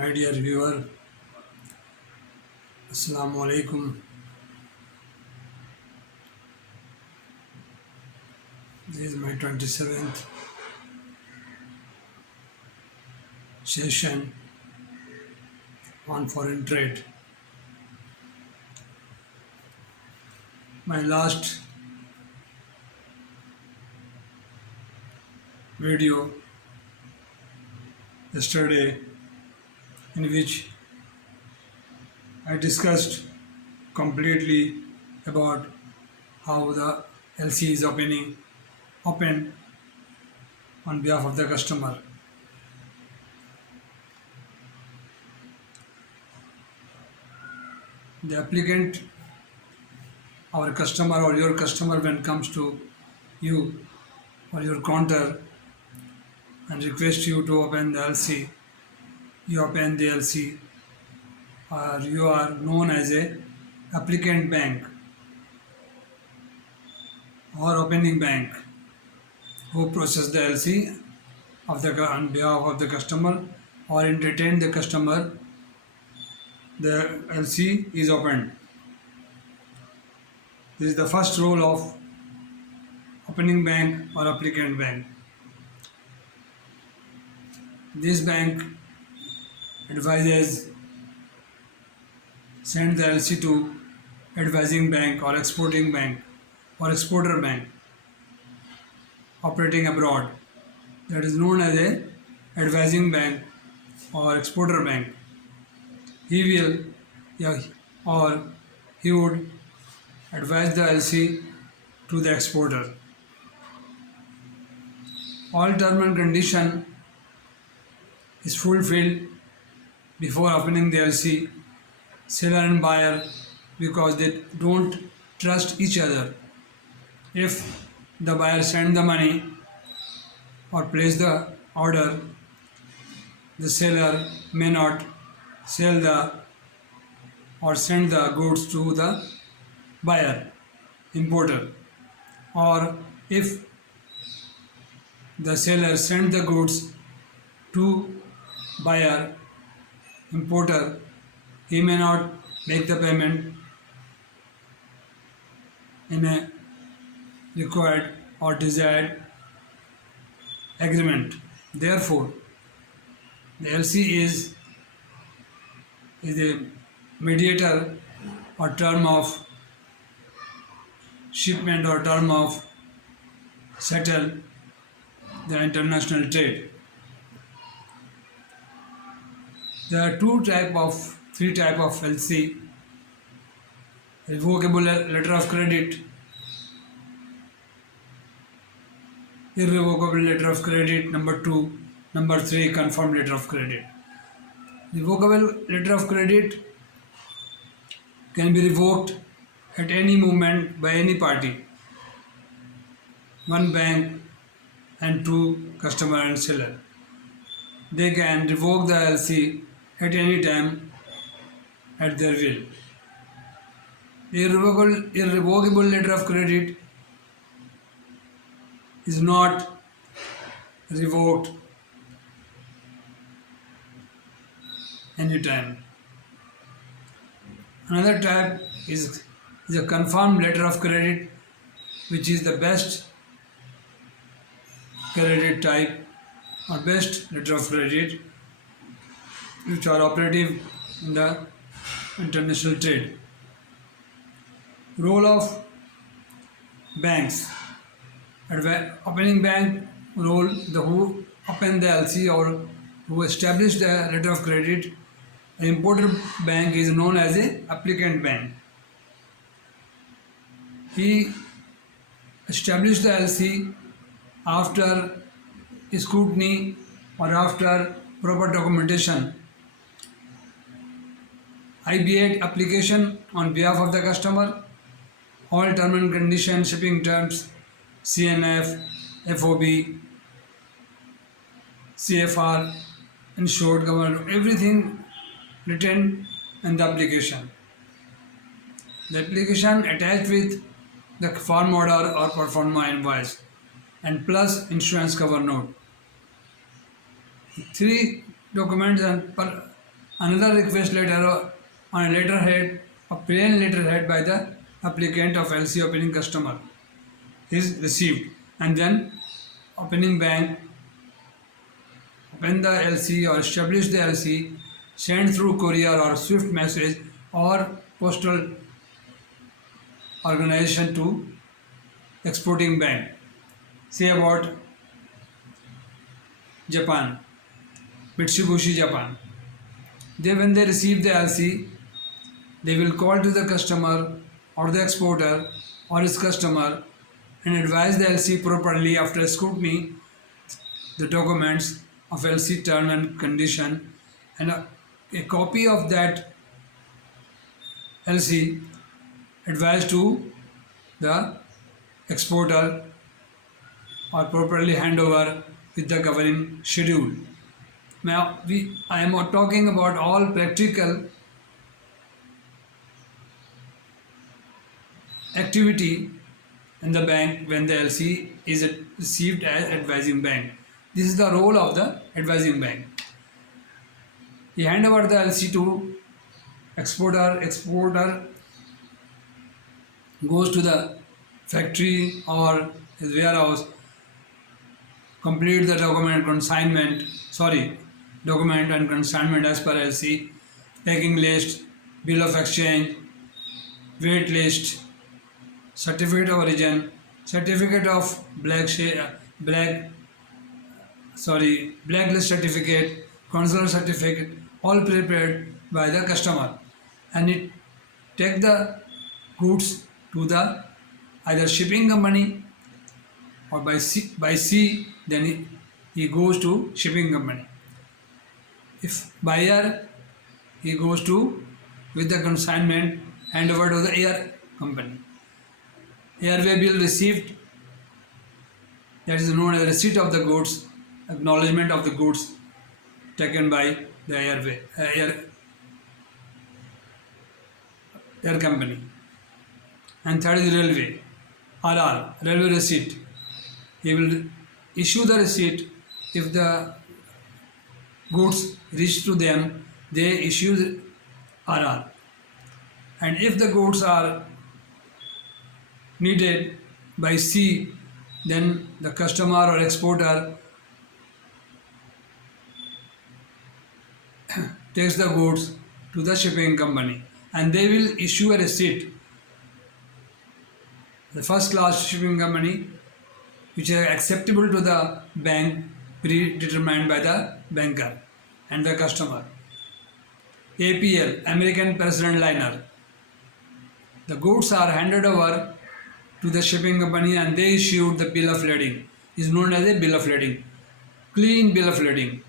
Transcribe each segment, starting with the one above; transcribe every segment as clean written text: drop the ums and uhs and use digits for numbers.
My dear viewer, Asslamo Alykum. This is my 27th session on foreign trade. My last video yesterday, in which I discussed completely about how the LC is opened on behalf of the customer. The applicant, our customer or your customer, when comes to you or your counter and request you to open the LC, you open the LC, or you are known as a applicant bank or opening bank who process the LC on behalf of the customer or entertain the customer. The LC is opened. This is the first role of opening bank or applicant bank. This bank advises send the LC to advising bank or exporting bank or exporter bank operating abroad, that is known as a advising bank or exporter bank. He would advise the LC to the exporter. All term and condition is fulfilled before opening the LC, seller and buyer, because they don't trust each other. If the buyer send the money or place the order, the seller may not sell the or send the goods to the buyer, importer. Or if the seller send the goods to buyer, importer, he may not make the payment in a required or desired agreement. Therefore, the LC is a mediator or term of shipment or term of settle the international trade. There are three type of LC: revocable letter of credit, irrevocable letter of credit, number 2, number 3, confirmed letter of credit. Revocable letter of credit can be revoked at any moment by any party, one bank and 2 customer and seller. They can revoke the LC at any time at their will. The irrevocable letter of credit is not revoked anytime. Another type is a confirmed letter of credit, which is the best credit type or best letter of credit which are operative in the international trade. Role of banks: opening bank role, the who open the LC or who establish the letter of credit. The importer bank is known as a applicant bank. He established the LC after scrutiny or after proper documentation. IB8 application on behalf of the customer, all term and condition, shipping terms, CNF, FOB, CFR, insured government, everything written in the application. The application attached with the farm order or pro forma invoice and plus insurance cover note. 3 documents and Another request letter on a letterhead, a plain letterhead by the applicant of LC opening customer is received, and then opening bank open the LC or establish the LC, send through courier or swift message or postal organization to exporting bank. Say about Japan, Mitsubishi Japan. When they receive the LC, they will call to the customer or the exporter or his customer and advise the LC properly after scrutiny the documents of LC term and condition, and a copy of that LC advised to the exporter or properly hand over with the governing schedule. Now I am talking about all practical activity in the bank when the LC is received as advising bank. This is the role of the advising bank. He hand over the LC to exporter. Exporter goes to the factory or his warehouse, complete the document and consignment as per LC, packing list, bill of exchange, weight list, certificate of origin, certificate of blacklist certificate, consular certificate, all prepared by the customer, and it take the goods to the either shipping company or by sea, then he goes to shipping company. If by air, he goes to with the consignment hand over to the air company. Airway bill received, that is known as receipt of the goods, acknowledgement of the goods taken by the air company. And third is railway, RR, railway receipt. He will issue the receipt. If the goods reach to them, they issue the RR. And if the goods are needed by sea, then the customer or exporter takes the goods to the shipping company and they will issue a receipt. The first class shipping company which are acceptable to the bank, predetermined by the banker and the customer. APL, American President Liner. The goods are handed over to the shipping company and they issued the bill of lading. Is known as a bill of lading. Clean bill of lading.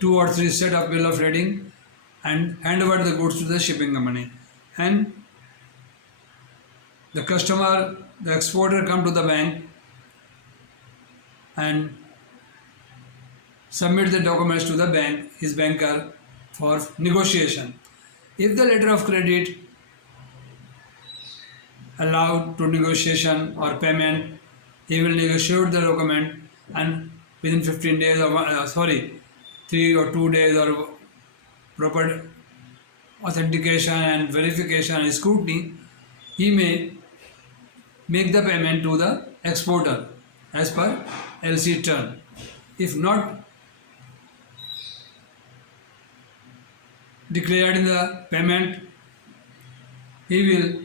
2 or 3 set of bill of lading and hand over the goods to the shipping company. And the customer, the exporter come to the bank and submit the documents to the bank, his banker, for negotiation. If the letter of credit allowed to negotiation or payment, he will negotiate the document and within 15 days or 3 or 2 days or proper authentication and verification and scrutiny, he may make the payment to the exporter as per LC term. If not declared in the payment, he will